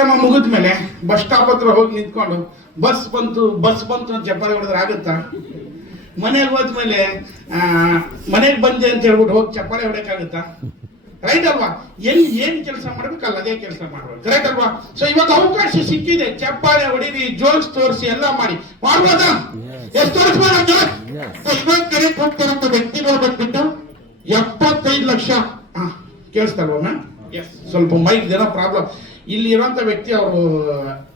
ಕಾರ್ಯಕ್ರಮ ಮುಗಿದ್ಮೇಲೆ bus stop ಹತ್ರ ಹೋಗಿ ನಿಂತ್ಕೊಂಡು ಬಸ್ ಬಂತು ಅಂತ ಚಪ್ಪಾಳೆ ಹೊಡೆದ್ರೆ ಆಗುತ್ತಾ? ಮನೆಗೆ ಹೋದ್ಮೇಲೆ ಮನೆಗೆ ಬಂದೆ ಅಂತ ಹೇಳ್ಬಿಟ್ಟು ಹೋಗಿ ಚಪ್ಪಾಳೆ ಹೊಡೆಯಕ್ಕಾಗುತ್ತಾ? ರೈಟ್ ಅಲ್ವಾ? ಏನ್ ಕೆಲಸ ಮಾಡ್ಬೇಕಲ್ಲ ಅದೇ ಕೆಲಸ ಮಾಡ್ಬೇಕು, ಕರೆಕ್ಟ್ ಅಲ್ವಾ? ಸೊ ಇವತ್ತು ಅವಕಾಶ ಸಿಕ್ಕಿದೆ, ಚಪ್ಪಾಳೆ ಹೊಡೀರಿ, ಜೋಕ್ಸ್ ತೋರಿಸಿ, ಎಲ್ಲ ಮಾಡ್ಬೋದಾ? ಎಷ್ಟು ತೋರಿಸ್ಬೋದ ಜೋಕ್? ಇವತ್ತು ಕರೆಕ್ಟ್ ಹೋಗ್ತಾರಂತ ವ್ಯಕ್ತಿಗಳು ಬಂದ್ಬಿಟ್ಟು 75 ಲಕ್ಷ ಕೇಳಿಸ್ತಾರಲ್ವ ಮ್ಯಾಮ್? ಎಸ್, ಸ್ವಲ್ಪ ಮೈಕ್ ಏನೋ ಪ್ರಾಬ್ಲಮ್. ಇಲ್ಲಿ ಇರುವಂತ ವ್ಯಕ್ತಿ ಅವರು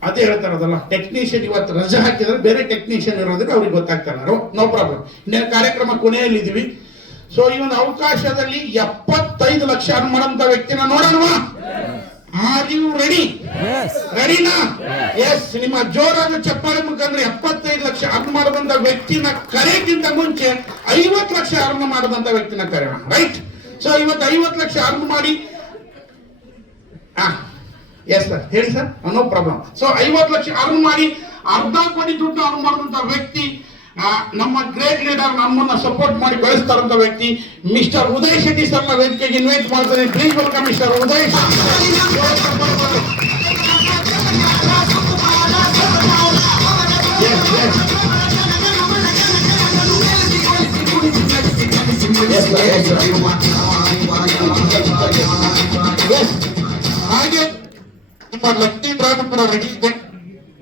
ಅದೇ ಹೇಳ್ತಾರದಲ್ಲ, ಟೆಕ್ನಿಷಿಯನ್ ಇವತ್ತು ರಜೆ ಹಾಕಿದ್ರೆ ಬೇರೆ ಟೆಕ್ನಿಷಿಯನ್ ಇರೋದಕ್ಕೆ ಅವ್ರಿಗೆ ಗೊತ್ತಾಗ್ತಾರೆ. No problem. ಇನ್ನೇನು ಕಾರ್ಯಕ್ರಮ ಕೊನೆಯಲ್ಲಿ ಇದೀವಿ. ಸೊ ಈ ಒಂದು ಅವಕಾಶದಲ್ಲಿ 75 ಲಕ್ಷ ಅರ್ನ್ ಮಾಡೋಂತ ವ್ಯಕ್ತಿನ ನೋಡೋಣವಾ? Are you ready? ರೆಡಿನಾ? ಎಸ್. ನಿಮ್ಮ ಜೋರಾದ ಚಪ್ಪಾಳೆ ಮುಖಾಂತರ 75 ಲಕ್ಷ ಅರ್ನ್ ಮಾಡದಂತ ವ್ಯಕ್ತಿನ ಕರೆಯಕ್ಕಿಂತ ಮುಂಚೆ 50 ಲಕ್ಷ ಅರ್ನ್ ಮಾಡದಂತ ವ್ಯಕ್ತಿನ ಕರೆಯೋಣ. ರೈಟ್? ಸೊ ಇವತ್ತು 50 ಲಕ್ಷ ಅರ್ನ್ ಮಾಡಿ, ಎಸ್ ಸರ್, ಹೇಳಿ sir. No problem. So 50 lakh earn ಮಾಡಿ ಅರ್ಧ ಕೋಟಿ ದುಡ್ಡು ಅರ್ನ್ ಮಾಡಿದಂತ ವ್ಯಕ್ತಿ, ನಮ್ಮ ಗ್ರೇಟ್ ಲೀಡರ್, ನಮ್ಮನ್ನ ಸಪೋರ್ಟ್ ಮಾಡಿ ಬೆಳೆಸ್ತಾರಂತ ವ್ಯಕ್ತಿ ಮಿಸ್ಟರ್ ಉದಯ್ ಶೆಟ್ಟಿ ಸರ್ ನ ವೇದಿಕೆಗೆ ಇನ್ವೈಟ್ ಮಾಡ್ತಾರೆ. Please welcome mister Uday. ಹಾಗೆ ನಿಮ್ಮ ಲಕ್ಕಿ ಡ್ರಾಗ್ ಕೂಡ ರೆಡಿ ಇದೆ,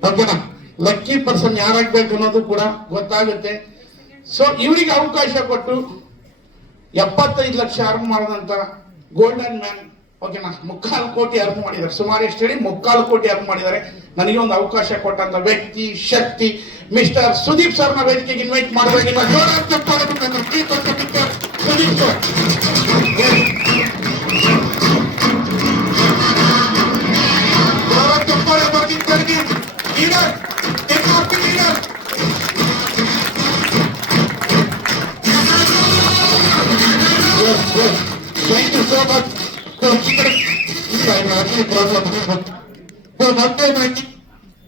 ಓಕೆನಾ? ಲಕ್ಕಿ ಪರ್ಸನ್ ಯಾರಾಗ್ಬೇಕು ಅನ್ನೋದು ಕೂಡ ಗೊತ್ತಾಗುತ್ತೆ. ಸೊ ಇವರಿಗೆ ಅವಕಾಶ ಕೊಟ್ಟು 75 ಲಕ್ಷ ಅರ್ನ್ ಮಾಡಿದಂತ ಗೋಲ್ಡನ್ ಮ್ಯಾನ್, ಓಕೆನಾ? 3/4 ಕೋಟಿ ಅರ್ನ್ ಮಾಡಿದ್ದಾರೆ. ಸುಮಾರು ಎಷ್ಟು ಹೇಳಿ? 3/4 ಕೋಟಿ ಅರ್ನ್ ಮಾಡಿದ್ದಾರೆ. ನನಗೆ ಒಂದು ಅವಕಾಶ ಕೊಟ್ಟಂತ ವ್ಯಕ್ತಿ, ಶಕ್ತಿ ಮಿಸ್ಟರ್ ಸುದೀಪ್ ಸರ್ ನ ವೇದಿಕೆಗೆ ಇನ್ವೈಟ್ ಮಾಡಬೇಕು. ನಿಮ್ಮ ಜೋರಾದ ಚಪ್ಪಾಳೆ ಮುಖಾಂತರ ಸುದೀಪ್ ಸರ್. ಜೋರಾದ ಚಪ್ಪಾಳೆ ಬರ್ತಿದ್ದರಿಗೆ leader, leader. Thank you so much. So,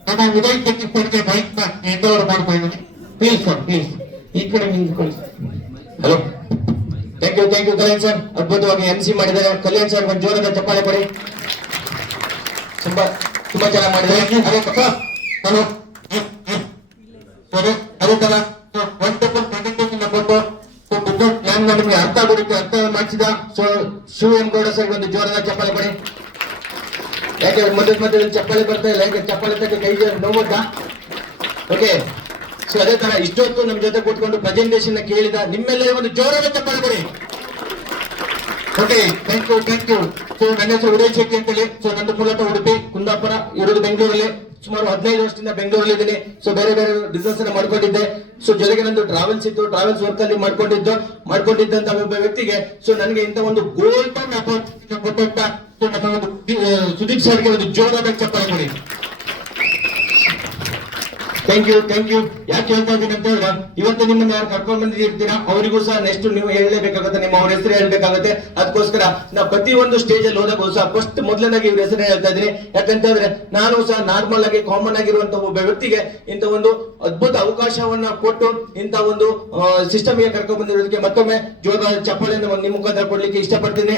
ನಮ್ಮ ಉದಯ್ ತೆಕ್ಕಿಸ್ಕೊಳ್ಗೆ ಬೈಕ್ ನ ಹ್ಯಾಂಡ್ ಓವರ್ ಮಾಡ್ತಾ ಇದ್ದೀನಿ. ಪ್ಲೀಸ್ ಸರ್, ಪ್ಲೀಸ್ ಈ ಕಡೆ ನಿಂತ್ಕೊಳ್ಳಿ. Hello, thank you Kalyan sir. ಅದ್ಭುತವಾಗಿ MC ಮಾಡಿದ್ದಾರೆ. ಕಲ್ಯಾಣ್ ಸರ್ ಒಂದು ಜೋರಾದ ಚಪ್ಪಾಳೆ ಕೊಡಿ. ತುಂಬಾ ಚೆನ್ನಾಗಿ ಮಾಡಿದ್ದಾರೆ. ಅದೇ ತರ ವಂಡರ್ಫುಲ್ ಪ್ರೆಸೆಂಟೇಷನ್ ಕೊಟ್ಟು ಬಿಸ್ನೆಸ್ ಪ್ಲಾನ್ ನಿಮಗೆ ಅರ್ಥ ಆಗೋದಕ್ಕೆ ಅರ್ಥ ಮಾಡಿಸಿದ ಶಿವ ಎಂ ಗೌಡ ಸರ್ ಒಂದು ಜೋರಾದ ಚಪ್ಪಾಳೆ ಕೊಡಿ. ಯಾಕೆ ಮಧ್ಯದಲ್ಲಿ ಚಪ್ಪಾಳೆ ಬರ್ತಾ ಇಲ್ಲ? ಯಾಕೆ ಚಪ್ಪಾಳೆ ತಕ್ಕ ಕೈ ನೋವುತ್ತಾ? ಓಕೆ. ಸೊ ಅದೇ ತರ ಇಷ್ಟೊತ್ತು ನಮ್ ಜೊತೆ ಕೂತ್ಕೊಂಡು ಪ್ರೆಸೆಂಟೇಷನ್ ಕೇಳಿದ ನಿಮ್ಮೆಲ್ಲ ಒಂದು ಜೋರಾದ ಚಪ್ಪಾಳೆ ಕೊಡಿ. Okay, thank you. ಸೊ ನನ್ನ ಹೆಸರು ಉದಯ್ ಶೆಟ್ಟಿ ಅಂತೇಳಿ. ಸೊ ನಂದು ಮೂಲತಃ ಉಡುಪಿ, ಕುಂದಾಪುರ, ಇರೋದು ಬೆಂಗಳೂರಲ್ಲಿ. ಸುಮಾರು 15 ವರ್ಷದಿಂದ ಬೆಂಗಳೂರಲ್ಲಿ ಇದ್ದೀನಿ. ಸೊ ಬೇರೆ ಬಿಸ್ನೆಸ್ ಅನ್ನ ಮಾಡ್ಕೊಂಡಿದ್ದೆ. ಸೊ ಜೊತೆಗೆ ನಂದು ಟ್ರಾವೆಲ್ಸ್ ಇತ್ತು, ಟ್ರಾವೆಲ್ಸ್ ವರ್ಕ್ ಅಲ್ಲಿ ಮಾಡ್ಕೊಂಡಿದ್ದಂತ ಒಬ್ಬ ವ್ಯಕ್ತಿಗೆ ಸೊ ನನಗೆ ಇಂತ ಒಂದು ಗೋಲ್ಡನ್ ಅಪರ್ಚುನಿಟಿ ಕೊಟ್ಟಂತ ಸೊ ನಮ್ಮ ಒಂದು ಸುದೀಪ್ ಸರ್ಗೆ ಒಂದು ಜೋರಾದ ಚಪ್ಪಾಳೆ ಕೊಡಿ. Thank you. ಯಾಕೆ ಹೇಳ್ತಾ ಇದ್ದೀನಿ ಅಂತ ಹೇಳಿದ್ರೆ, ಇವತ್ತು ನಿಮ್ಮನ್ನ ಯಾರು ಕರ್ಕೊಂಡು ಬಂದಿರ್ತೀರಾ ಅವರಿಗೂ ಸಹ ನೆಕ್ಸ್ಟ್ ನೀವು ಹೇಳಲೇಬೇಕಾಗುತ್ತೆ, ನಿಮ್ಮ ಅವ್ರ ಹೆಸರು ಹೇಳ್ಬೇಕಾಗುತ್ತೆ. ಅದಕ್ಕೋಸ್ಕರ ನಾವು ಪ್ರತಿ ಒಂದು ಸ್ಟೇಜ್ ಅಲ್ಲಿ ಹೋದಾಗ ಸಹ ಫಸ್ಟ್ ಮೊದಲನಾಗಿ ಇವ್ರ ಹೆಸರು ಹೇಳ್ತಾ ಇದ್ದೀನಿ. ಯಾಕಂತ ಹೇಳಿದ್ರೆ ನಾನು ಸಹ ನಾರ್ಮಲ್ ಆಗಿ ಕಾಮನ್ ಆಗಿರುವಂತ ಒಬ್ಬ ವ್ಯಕ್ತಿಗೆ ಇಂತ ಒಂದು ಅದ್ಭುತ ಅವಕಾಶವನ್ನ ಕೊಟ್ಟು ಇಂತ ಒಂದು ಸಿಸ್ಟಮ್ ಗೆ ಕರ್ಕೊಂಡು ಬಂದಿರೋದಕ್ಕೆ ಮತ್ತೊಮ್ಮೆ ಜೋರಾದ ಚಪ್ಪಾಳೆಯನ್ನು ನಿಮ್ಮ ಮುಖಾಂತರ ಕೊಡ್ಲಿಕ್ಕೆ ಇಷ್ಟಪಡ್ತೀನಿ.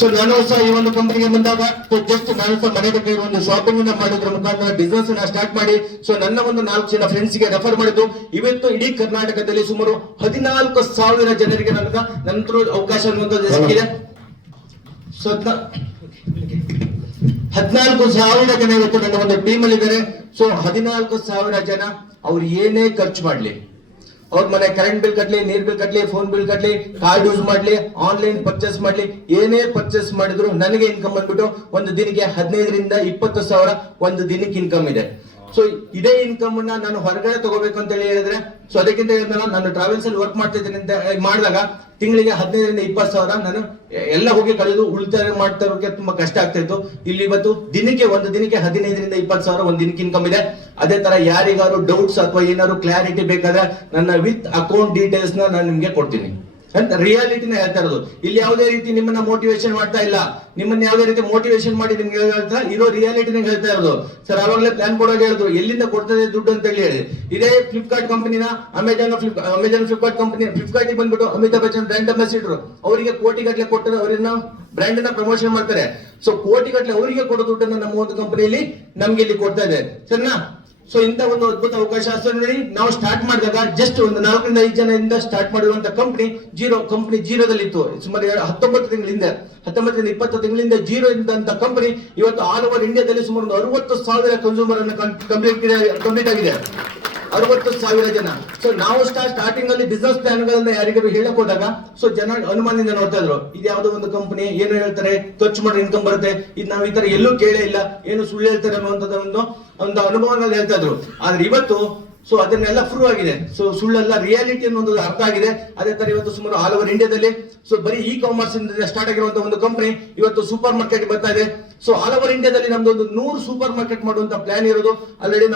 ಸೊ ನಾನು ಸಹ ಈ ಒಂದು ಕಂಪನಿಗೆ ಬಂದಾಗ ಜಸ್ಟ್ ನಾನು ಸಹ ಮನೆ ಬಗ್ಗೆ ಒಂದು ಶಾಪಿಂಗ್ ಅನ್ನ ಮಾಡೋದ್ರ ಮುಖಾಂತರ ಬಿಸ್ನೆಸ್ ಅನ್ನ ಸ್ಟಾರ್ಟ್ ಮಾಡಿ ಸೊ ನನ್ನ ಒಂದು 4 ಜನ ಫ್ರೆಂಡ್ಸ್ ಗೆ ರೆಫರ್ ಮಾಡಿದ್ದು ಇವತ್ತು ಇಡೀ ಕರ್ನಾಟಕದಲ್ಲಿ ಸುಮಾರು 14,000 ಜನರಿಗೆ ನಂತರ ಅವಕಾಶ ಅನ್ನುವಂಥದ್ದು ಸಿಕ್ಕಿದೆ. ಸೊ 14,000 ಜನ ಇವತ್ತು ನನ್ನ ಒಂದು ಟೀಮ್ ಅಲ್ಲಿ ಇದ್ದಾರೆ. ಸೊ 14,000 ಜನ ಅವ್ರು ಏನೇ ಖರ್ಚು ಮಾಡ್ಲಿ, ಅವ್ರ ಮನೆ ಕರೆಂಟ್ ಬಿಲ್ ಕಟ್ಲಿ, ನೀರ್ ಬಿಲ್ ಕಟ್ಲಿ, ಫೋನ್ ಬಿಲ್ ಕಟ್ಲಿ, ಕಾರ್ಡ್ ಯೂಸ್ ಮಾಡ್ಲಿ, ಆನ್ಲೈನ್ ಪರ್ಚೇಸ್ ಮಾಡ್ಲಿ, ಏನೇ ಪರ್ಚೇಸ್ ಮಾಡಿದ್ರು ನನಗೆ ಇನ್ಕಮ್ ಬಂದ್ಬಿಟ್ಟು ಒಂದು ದಿನಕ್ಕೆ 15,000 ರಿಂದ 20,000 ಒಂದು ದಿನಕ್ಕೆ ಇನ್ಕಮ್ ಇದೆ. ಸೊ ಇದೇ ಇನ್ಕಮ್ ಅನ್ನ ನಾನು ಹೊರಗಡೆ ತಗೋಬೇಕು ಅಂತ ಹೇಳಿದ್ರೆ ಸೊ ಅದಕ್ಕಿಂತ ನಾನು ಟ್ರಾವೆಲ್ಸ್ ಅಲ್ಲಿ ವರ್ಕ್ ಮಾಡ್ತಾ ಇದ್ದೀನಿ ಅಂತ ಮಾಡಿದಾಗ ತಿಂಗಳಿಗೆ 15,000 ರಿಂದ 20,000 ನಾನು ಎಲ್ಲ ಹೋಗಿ ಕಳೆದು ಉಳಿತಾಯ ಮಾಡ್ತಾ ಇರೋಕೆ ತುಂಬಾ ಕಷ್ಟ ಆಗ್ತಾ ಇತ್ತು. ಇಲ್ಲಿ ಇವತ್ತು ಒಂದು ದಿನಕ್ಕೆ 15,000 ರಿಂದ 20,000 ಒಂದು ದಿನಕ್ಕೆ ಇನ್ಕಮ್ ಇದೆ. ಅದೇ ತರ ಯಾರಿಗಾರು ಡೌಟ್ಸ್ ಅಥವಾ ಏನಾದ್ರು ಕ್ಲಾರಿಟಿ ಬೇಕಾದ್ರೆ ನನ್ನ ವಿತ್ ಅಕೌಂಟ್ ಡೀಟೇಲ್ಸ್ ನಾನು ನಿಮ್ಗೆ ಕೊಡ್ತೀನಿ. ಅಂತ ರಿಯಾಲಿಟಿನ ಹೇಳ್ತಾ ಇರೋದು. ಇಲ್ಲಿ ಯಾವುದೇ ರೀತಿ ನಿಮ್ಮನ್ನ ಮೋಟಿವೇಶನ್ ಮಾಡ್ತಾ ಇಲ್ಲ, ನಿಮ್ಮನ್ನ ಯಾವುದೇ ರೀತಿ ಮೋಟಿವೇಶನ್ ಮಾಡಿ ನಿಮ್ಗೆ ಹೇಳ್ತಾ ಇರೋ ರಿಯಾಲಿಟಿನ ಹೇಳ್ತಾ ಇರೋದು. ಸರ್ ಅವಾಗಲೇ ಪ್ಲಾನ್ ಕೊಡೋಕೆ ಹೇಳಿದ್ರು, ಎಲ್ಲಿಂದ ಕೊಡ್ತದೆ ದುಡ್ಡು ಅಂತ ಹೇಳಿ. ಇದೇ ಫ್ಲಿಪ್ಕಾರ್ಟ್ ಕಂಪನಿನ ಅಮೆಜಾನ್ ಫ್ಲಿಪ್ಕಾರ್ಟ್ ಕಂಪನಿ, ಫ್ಲಿಪ್ಕಾರ್ಟ್ ಬಂದ್ಬಿಟ್ಟು ಅಮಿತಾಬ್ ಬಚ್ಚನ್ ಬ್ರ್ಯಾಂಡ್ ಅಂಬಾಸಿಡರ್, ಅವರಿಗೆ ಕೋಟಿ ಗಟ್ಟಲೆ ಕೊಟ್ಟರೆ ಅವರನ್ನ ಬ್ರ್ಯಾಂಡ್ ಅನ್ನ ಪ್ರಮೋಷನ್ ಮಾಡ್ತಾರೆ. ಸೊ ಕೋಟಿ ಗಟ್ಟಲೆ ಅವರಿಗೆ ಕೊಡೋ ದುಡ್ಡನ್ನ ನಮ್ಮ ಒಂದು ಕಂಪನಿಯಲ್ಲಿ ನಮ್ಗೆ ಇಲ್ಲಿ ಕೊಡ್ತಾ ಇದೆ. ಸರಿನಾ? ಸೊ ಇಂತ ಒಂದು ಅದ್ಭುತ ಅವಕಾಶ ನೋಡಿ. ನಾವು ಸ್ಟಾರ್ಟ್ ಮಾಡಿದಾಗ ಜಸ್ಟ್ ಒಂದು 4 ರಿಂದ 5 ಜನದಿಂದ ಸ್ಟಾರ್ಟ್ ಮಾಡಿರುವಂತ ಕಂಪನಿ ಜೀರೋದಲ್ಲಿತ್ತು. ಸುಮಾರು 19 ತಿಂಗಳಿಂದ 19 ರಿಂದ 20 ತಿಂಗಳಿಂದ ಜೀರೋ ಇದ್ದಂತ ಕಂಪನಿ ಇವತ್ತು ಆಲ್ ಓವರ್ ಇಂಡಿಯಾದಲ್ಲಿ ಸುಮಾರು 60,000 ಕನ್ಸ್ಯೂಮರ್ ಅನ್ನು ಕಂಪ್ಲೀಟ್ ಆಗಿದೆ. 60,000 ಜನ. ಸೊ ನಾವು ಸ್ಟಾರ್ಟಿಂಗ್ ಅಲ್ಲಿ ಬಿಸ್ನೆಸ್ ಪ್ಲಾನ್ ಗಳನ್ನ ಯಾರಿಗಾರು ಹೇಳಕ್ ಹೋದಾಗ ಸೊ ಜನ ಅನುಮಾನದಿಂದ ನೋಡ್ತಾ ಇದ್ರು, ಇದು ಯಾವ್ದೋ ಒಂದು ಕಂಪನಿ, ಏನು ಹೇಳ್ತಾರೆ, ಖರ್ಚು ಮಾಡಿದ್ರೆ ಇನ್ಕಮ್ ಬರುತ್ತೆ, ಇದು ನಾವು ಈ ತರ ಎಲ್ಲೂ ಕೇಳೇ ಇಲ್ಲ, ಏನು ಸುಳ್ಳು ಹೇಳ್ತಾರೆ ಅನ್ನುವಂಥದ್ದು ಒಂದು ಅನುಭವಗಳಲ್ಲಿ ಹೇಳ್ತಾ ಇದ್ರು. ಆದ್ರೆ ಇವತ್ತು ಸೊ ಅದನ್ನೆಲ್ಲ ಪ್ರೂವ್ ಆಗಿದೆ. ಸೊ ಸುಳ್ಳೆಲ್ಲ ರಿಯಾಲಿಟಿ ಅನ್ನೋದು ಅರ್ಥ ಆಗಿದೆ. ಅದೇ ತರ ಇವತ್ತು ಸುಮಾರು ಆಲ್ ಓವರ್ ಇಂಡಿಯಾದಲ್ಲಿ ಸೊ ಬರೀ ಇ ಕಾಮರ್ಸ್ ಇಂದ ಸ್ಟಾರ್ಟ್ ಆಗಿರುವಂತಹ ಒಂದು ಕಂಪನಿ ಇವತ್ತು ಸೂಪರ್ ಮಾರ್ಕೆಟ್ ಬರ್ತಾ ಇದೆ. ಸೊ ಆಲ್ ಓವರ್ ಇಂಡಿಯಾದಲ್ಲಿ ನಮ್ದು ಒಂದು 100 ಸೂಪರ್ ಮಾರ್ಕೆಟ್ ಮಾಡುವಂತ ಪ್ಲಾನ್ ಇರೋದು. ಆಲ್ರೆಡಿ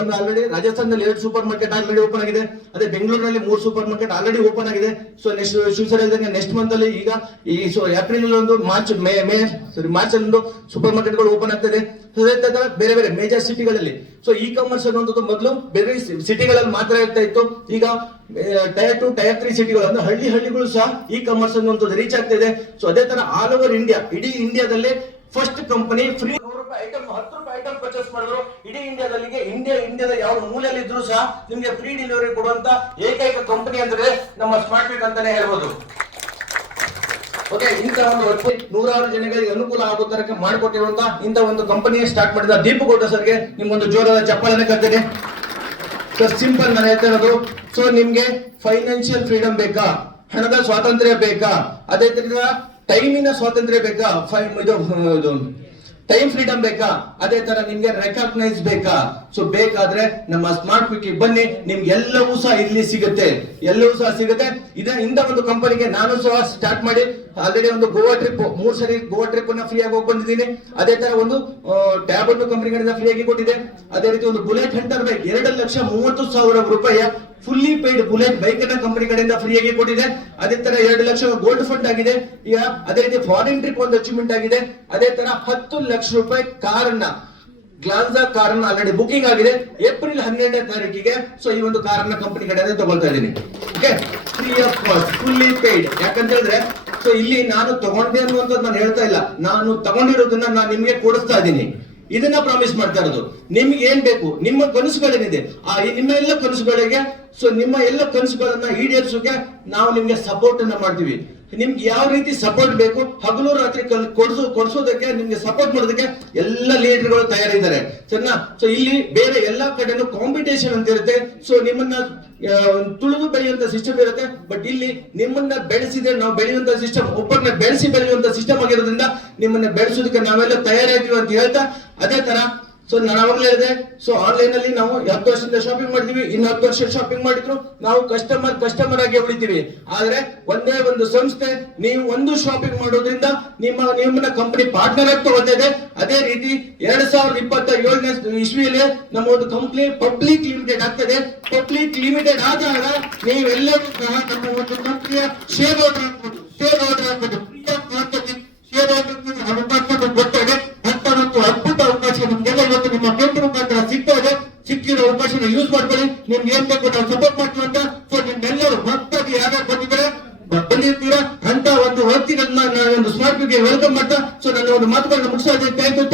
ರಾಜಸ್ಥಾನದಲ್ಲಿ 2 ಸೂಪರ್ ಮಾರ್ಕೆಟ್ ಆಲ್ರೆಡಿ ಓಪನ್ ಆಗಿದೆ. ಅದೇ ಬೆಂಗಳೂರಿನಲ್ಲಿ 3 ಸೂಪರ್ ಮಾರ್ಕೆಟ್ ಆಲ್ರೆಡಿ ಓಪನ್ ಆಗಿದೆ. ಸೊ ನೆಕ್ಸ್ಟ್ ಮಂತ್ ಅಲ್ಲಿ ಈಗ ಈ ಸೊ ಏಪ್ರಿಲ್ ಒಂದು ಮಾರ್ಚ್ ಅಲ್ಲಿ ಒಂದು ಸೂಪರ್ ಮಾರ್ಕೆಟ್ ಗಳು ಓಪನ್ ಆಗ್ತದೆ. ಬೇರೆ ಬೇರೆ ಮೇಜರ್ ಸಿಟಿಗಳಲ್ಲಿ. ಸೊ ಇ ಕಾಮರ್ಸ್ ಅನ್ನುವಂಥದ್ದು ಮೊದಲು ಬೇರೆ ಸಿಟಿಗಳಲ್ಲಿ ಮಾತ್ರ ಇರ್ತಾ ಇತ್ತು. ಈಗ ಟೈರ್ 2 ಟೈರ್ 3 ಸಿಟಿಗಳು ಅಂದ್ರೆ ಹಳ್ಳಿಗಳು ಸಹ ಇ ಕಾಮರ್ಸ್ ಅನ್ನುವಂಥದ್ದು ರೀಚ್ ಆಗ್ತಾ ಇದೆ. ಸೊ ಅದೇ ತರ ಆಲ್ ಓವರ್ ಇಂಡಿಯಾ, ಇಡೀ ಇಂಡಿಯಾದಲ್ಲಿ ಫಸ್ಟ್ ಕಂಪನಿ ಫ್ರೀ 10 ರೂಪಾಯಿ ಐಟಮ್ ಪರ್ಚೇಸ್ ಮಾಡಿದ್ರು. ಇಡೀ ಇಂಡಿಯಾದ ಯಾವ ಮೂಲೆಯಲ್ಲಿ ಇದ್ರು ಸಹ ನಿಮ್ಗೆ ಫ್ರೀ ಡೆಲಿವರಿ ಕೊಡುವಂತ ಏಕೈಕ ಕಂಪನಿ ಅಂದ್ರೆ ನಮ್ಮ ಸ್ಮಾರ್ಟ್ ಫಿಟ್ ಅಂತಾನೆ ಹೇಳ್ಬೋದು. ಓಕೆ, ಇಂತ ಒಂದು 100 ಜನಗಳಿಗೆ ಅನುಕೂಲ ಆಗೋ ತರಕ್ಕೆ ಮಾಡಿಕೊಟ್ಟಿರುವಂತ ಇಂತ ಒಂದು ಕಂಪನಿ ಸ್ಟಾರ್ಟ್ ಮಾಡಿದ ದೀಪಕ್ ಗೌಡ ಸರ್ಗೆ ನಿಮ್ಗೊಂದು ಜೋರಾದ ಚಪ್ಪಾಳೆನ ಕರ್ತೇನೆ. ಸರ್ ಸಿಂಪಲ್ ನಾನು ಹೇಳ್ತಾ ಇರೋದು, ಸೊ ನಿಮ್ಗೆ ಫೈನಾನ್ಷಿಯಲ್ ಫ್ರೀಡಮ್ ಬೇಕಾ, ಹಣದ ಸ್ವಾತಂತ್ರ್ಯ ಬೇಕಾ, ಅದೇ ತರ ಟೈಮಿನ ಸ್ವಾತಂತ್ರ್ಯ ಬೇಕಾ, ಟೈಮ್ ಫ್ರೀಡಮ್ ಬೇಕಾ, ಅದೇ ತರ ನಿಮ್ಗೆ ರೆಕಾಗ್ನೈಸ್ ಬೇಕಾ. ಸೊ ಬೇಕಾದ್ರೆ ನಮ್ಮ ಸ್ಮಾರ್ಟ್ ಕ್ವಿಕ್ ಬನ್ನಿ, ನಿಮ್ಗೆ ಎಲ್ಲವೂ ಸಹ ಇಲ್ಲಿ ಸಿಗುತ್ತೆ. ಇಂದ ಒಂದು ಕಂಪನಿಗೆ ನಾನು ಸಹ ಸ್ಟಾರ್ಟ್ ಮಾಡಿ ಆಲ್ರೆಡಿ ಒಂದು ಗೋವಾ ಟ್ರಿಪ್ 3 ಸರಿ ಗೋವಾ ಟ್ರಿಪ್ ಅನ್ನ ಫ್ರೀ ಆಗಿ ಹೋಗಿ ಬಂದಿದ್ದೀನಿ. ಅದೇ ತರ ಒಂದು ಟ್ಯಾಬ್ ಅನ್ನು ಕಂಪನಿಗಳಿಂದ ಫ್ರೀ ಆಗಿ ಕೊಟ್ಟಿದೆ. ಅದೇ ರೀತಿ ಒಂದು ಬುಲೆಟ್ ಹಂಟರ್ ಬೈಕ್ 2,30,000 ರೂಪಾಯಿಯ ಫುಲ್ಲಿ ಪೇಯ್ಡ್ ಬುಲೆಟ್ ಬೈಕ್ ಅನ್ನ ಕಂಪನಿ ಕಡೆಯಿಂದ ಫ್ರೀ ಆಗಿ ಕೊಟ್ಟಿದೆ. ಅದೇ ತರ 2 ಲಕ್ಷ ಗೋಲ್ಡ್ ಫಂಡ್ ಆಗಿದೆ. ಈಗ ಅದೇ ರೀತಿ ಫಾರಿನ್ ಟ್ರಿಪ್ ಒಂದು ಅಚೀವ್ಮೆಂಟ್ ಆಗಿದೆ. ಅದೇ ತರ 10 ಲಕ್ಷ ರೂಪಾಯಿ ಗ್ಲಾನ್ಸಾ ಕಾರನ್ನ ಆಲ್ರೆಡಿ ಬುಕಿಂಗ್ ಆಗಿದೆ. ಏಪ್ರಿಲ್ 12ನೇ ತಾರೀಕಿಗೆ ಸೊ ಈ ಒಂದು ಕಾರನ್ನ ಕಂಪನಿ ಕಡೆಯಿಂದ ತಗೊಳ್ತಾ ಇದ್ದೀನಿ. Okay, free of cost, fully paid. ಯಾಕಂತ ಹೇಳಿದ್ರೆ ಸೊ ಇಲ್ಲಿ ನಾನು ತಗೊಂಡೆ ಅನ್ನುವಂಥದ್ದು ನಾನು ಹೇಳ್ತಾ ಇಲ್ಲ, ನಾನು ತಗೊಂಡಿರೋದನ್ನ ನಾನು ನಿಮ್ಗೆ ಕೊಡಿಸ್ತಾ ಇದ್ದೀನಿ. ಇದನ್ನ ಪ್ರಾಮಿಸ್ ಮಾಡ್ತಾ ಇರೋದು. ನಿಮ್ಗೆ ಏನ್ ಬೇಕು, ನಿಮ್ಮ ಕನಸುಗಳೇನಿದೆ ನಿಮ್ಮ ಎಲ್ಲ ಕನಸುಗಳಿಗೆ, ಸೊ ನಿಮ್ಮ ಎಲ್ಲ ಕನಸುಗಳನ್ನ ಈಡೇರಿಸೋಕೆ ನಾವು ನಿಮ್ಗೆ ಸಪೋರ್ಟ್ ಅನ್ನ ಮಾಡ್ತೀವಿ. ನಿಮ್ಗೆ ಯಾವ ರೀತಿ ಸಪೋರ್ಟ್ ಬೇಕು, ಹಗಲು ರಾತ್ರಿ ಕೊಡಿಸೋದಕ್ಕೆ ನಿಮ್ಗೆ ಸಪೋರ್ಟ್ ಮಾಡೋದಕ್ಕೆ ಎಲ್ಲ ಲೀಡರ್ಗಳು ತಯಾರಿದ್ದಾರೆ. ಸರಿನಾ? ಸೊ ಇಲ್ಲಿ ಬೇರೆ ಎಲ್ಲಾ ಕಡೆನೂ ಕಾಂಪಿಟೇಷನ್ ಅಂತ ಇರುತ್ತೆ. ಸೊ ನಿಮ್ಮನ್ನ ತುಳಿದು ಬೆಳೆಯುವಂತ ಸಿಸ್ಟಮ್ ಇರುತ್ತೆ. ಬಟ್ ಇಲ್ಲಿ ನಿಮ್ಮನ್ನ ಬೆಳೆಸಿದ್ರೆ ನಾವು ಬೆಳೆಯುವಂತ ಸಿಸ್ಟಮ್, ಒಬ್ಬರನ್ನ ಬೆಳೆಯುವಂತ ಸಿಸ್ಟಮ್ ಆಗಿರೋದ್ರಿಂದ ನಿಮ್ಮನ್ನ ಬೆಳೆಸೋದಕ್ಕೆ ನಾವೆಲ್ಲ ತಯಾರಾಗಿದ್ದೀವಿ ಅಂತ ಹೇಳ್ತಾ, ಅದೇ ತರ ಸೊ ನಾನು ಅವಾಗಲೇ ಹೇಳಿದೆ, ಸೊ ಆನ್ಲೈನ್ ಅಲ್ಲಿ ನಾವು 10 ವರ್ಷದಿಂದ ಶಾಪಿಂಗ್ ಮಾಡಿದ್ವಿ, ಇನ್ನು 10 ವರ್ಷ ಶಾಪಿಂಗ್ ಮಾಡಿದ್ರು ನಾವು ಕಸ್ಟಮರ್ ಆಗಿ ಉಳಿತೀವಿ. ಆದ್ರೆ ಒಂದೇ ಒಂದು ಸಂಸ್ಥೆ, ನೀವು ಒಂದು ಶಾಪಿಂಗ್ ಮಾಡೋದ್ರಿಂದ ನಿಮ್ಮನ್ನ ಕಂಪನಿ ಪಾರ್ಟ್ನರ್ ಆಗಿ ತಗೋತಾ ಇದೆ. ಅದೇ ರೀತಿ 2027ನೇ ಇಸ್ವಿಯಲ್ಲಿ ನಮ್ಮ ಒಂದು ಕಂಪನಿ ಪಬ್ಲಿಕ್ ಲಿಮಿಟೆಡ್ ಆಗ್ತದೆ. ಪಬ್ಲಿಕ್ ಲಿಮಿಟೆಡ್ ಆದಾಗ ನೀವೆಲ್ಲರೂ ಸಹ ನಮ್ಮ ಒಂದು ಕಂಪನಿಯ ಶೇರ್ ಹೋಲ್ಡರ್ ಆಗ್ಬೋದು. ಗೊತ್ತಾಗ ಅದ್ಭುತ ಅವಕಾಶ ನಿಮ್ಗೆಲ್ಲ ಇವತ್ತು ನಿಮ್ಮ ಕೇಂದ್ರ ಮುಖಾಂತರ ಸಿಗ್ತಾ ಇದೆ. ಸಿಕ್ಕಿರೋ ಅವಕಾಶನ ಯೂಸ್ ಮಾಡ್ಕೊಳ್ಳಿ. ನಿಮ್ಗೆ ಏನ್ ಬೇಕು ನಾವು ಸಪೋರ್ಟ್ ಮಾಡ್ತೀವಿ ಅಂತ. ಸೊ ನಿಮ್ಮೆಲ್ಲರೂ ಮತ್ತಾಗಿ ಯಾರ್ಯಾರು ಬಂದಿರ್ತೀರಾ ಅಂತ ಒಂದು ವ್ಯಕ್ತಿಗಳನ್ನ ಒಂದು ಸ್ಮಾರ್ಟ್ ಗೆ ವೆಲ್ಕಮ್ ಮಾಡ್ತಾ ಸೊ ನನ್ನ ಒಂದು ಮಾತುಗಳನ್ನ ಮುಗಿಸ್ತಾ ಇದ್ದೀನಿ. Thank you.